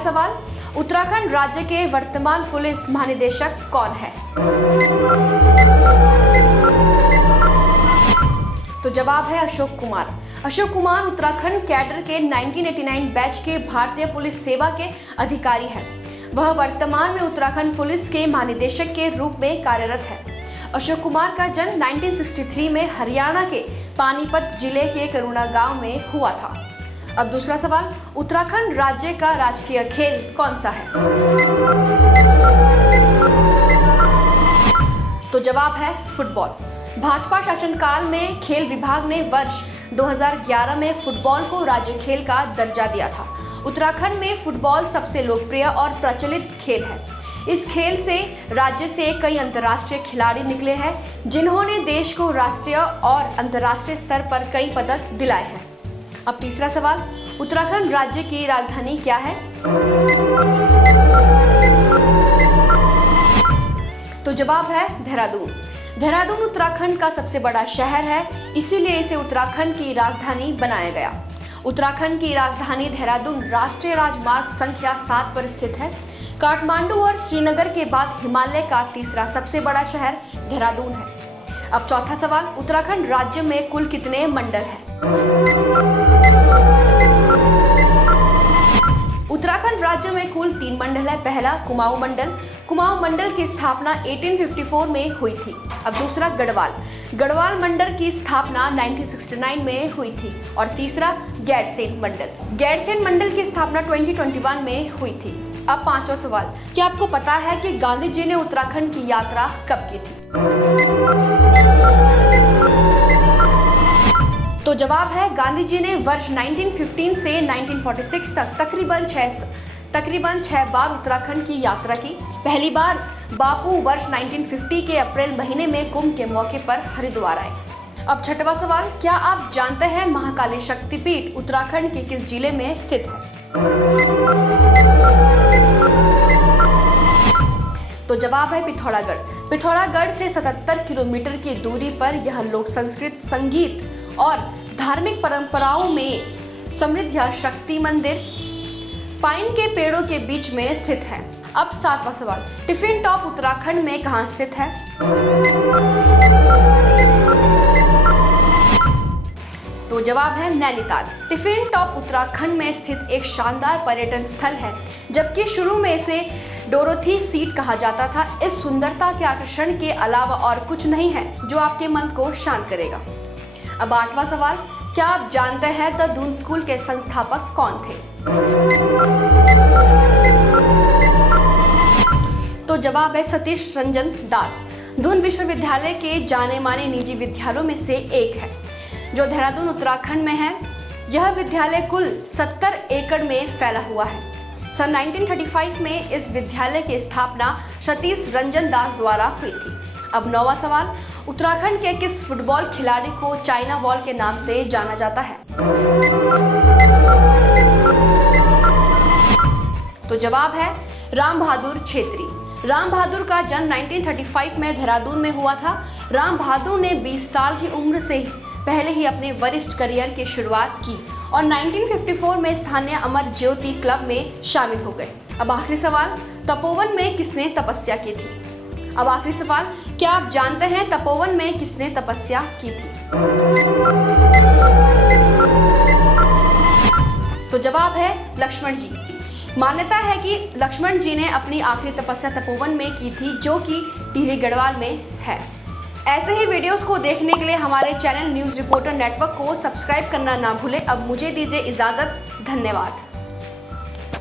सवाल, उत्तराखंड राज्य के वर्तमान पुलिस महानिदेशक कौन है? तो जवाब है अशोक कुमार। अशोक कुमार उत्तराखंड कैडर के 1989 बैच के भारतीय पुलिस सेवा के अधिकारी हैं। वह वर्तमान में उत्तराखंड पुलिस के महानिदेशक के रूप में कार्यरत है। अशोक कुमार का जन्म 1963 में हरियाणा के पानीपत जिले के करुणा गांव में हुआ था। अब दूसरा सवाल, उत्तराखंड राज्य का राजकीय खेल कौन सा है? तो जवाब है फुटबॉल। भाजपा शासनकाल में खेल विभाग ने वर्ष 2011 में फुटबॉल को राज्य खेल का दर्जा दिया था। उत्तराखंड में फुटबॉल सबसे लोकप्रिय और प्रचलित खेल है। इस खेल से राज्य से कई अंतर्राष्ट्रीय खिलाड़ी निकले हैं, जिन्होंने देश को राष्ट्रीय और अंतर्राष्ट्रीय स्तर पर कई पदक दिलाए हैं। अब तीसरा सवाल, उत्तराखंड राज्य की राजधानी क्या है? तो जवाब है देहरादून। देहरादून उत्तराखंड का सबसे बड़ा शहर है, इसीलिए इसे उत्तराखंड की राजधानी बनाया गया। उत्तराखंड की राजधानी देहरादून राष्ट्रीय राजमार्ग संख्या 7 पर स्थित है। काठमांडू और श्रीनगर के बाद हिमालय का तीसरा सबसे बड़ा शहर देहरादून है। अब चौथा सवाल, उत्तराखंड राज्य में कुल कितने मंडल हैं? उत्तराखंड राज्य में कुल 3 मंडल है। पहला कुमाऊं मंडल। कुमाऊं मंडल की स्थापना 1854 में हुई थी। अब दूसरा गढ़वाल। गढ़वाल मंडल की स्थापना 1969 में हुई थी। और तीसरा गैरसैंण मंडल। गैरसैंण मंडल की स्थापना 2021 में हुई थी। अब पांचवा सवाल, क्या आपको पता है कि गांधी जी ने उत्तराखंड की यात्रा कब की थी? तो जवाब है, गांधी जी ने वर्ष 1915 से 1946 तक तकरीबन 6 बार उत्तराखंड की यात्रा की। पहली बार बापू वर्ष 1950 के अप्रैल महीने में कुंभ के मौके पर हरिद्वार आए। अब छठवां सवाल, क्या आप जानते हैं महाकाली शक्तिपीठ उत्तराखंड के किस जिले में स्थित है? तो जवाब है पिथौरागढ़। पिथौरागढ़ से 77 किलोमीटर की दूरी पर यह लोक संस्कृत, संगीत और धार्मिक परंपराओं में समृद्ध यह शक्ति मंदिर पाइन के पेड़ों के बीच में स्थित है। अब सातवां सवाल, टिफिन टॉप उत्तराखंड में कहां स्थित है? तो जवाब है नैनीताल। टिफिन टॉप उत्तराखंड में स्थित एक शानदार पर्यटन स्थल है, जबकि शुरू में इसे डोरोथी सीट कहा जाता था। इस सुंदरता के आकर्षण के अलावा और कुछ नहीं है जो आपके मन को शांत करेगा। अब आठवां सवाल, क्या आप जानते हैं द दून स्कूल के संस्थापक कौन थे? तो जवाब है सतीश रंजन दास। दून विश्वविद्यालय के जाने माने निजी विद्यालयों में से एक है, जो देहरादून उत्तराखंड में है। यह विद्यालय कुल 70 एकड़ में फैला हुआ है। सन 1935 में इस विद्यालय की स्थापना सतीश रंजन दास द्वारा हुई थी। अब नौवां सवाल, उत्तराखंड के किस फुटबॉल खिलाड़ी को चाइना वॉल के नाम से जाना जाता है? तो जवाब है राम बहादुर छेत्री। राम बहादुर का जन्म 1935 में देहरादून में हुआ था। राम बहादुर ने 20 साल की उम्र से पहले ही अपने वरिष्ठ करियर की शुरुआत की और 1954 में स्थानीय अमर ज्योति क्लब में शामिल हो गए। अब आखिरी सवाल, तपोवन में किसने तपस्या की थी? अब आखिरी सवाल, क्या आप जानते हैं तपोवन में किसने तपस्या की थी? तो जवाब है लक्ष्मण जी। मान्यता है कि लक्ष्मण जी ने अपनी आखिरी तपस्या तपोवन में की थी, जो कि टिहरी गढ़वाल में है। ऐसे ही वीडियोस को देखने के लिए हमारे चैनल न्यूज़ रिपोर्टर नेटवर्क को सब्सक्राइब करना ना भूलें। अब मुझे दीजिए इजाज़त। धन्यवाद।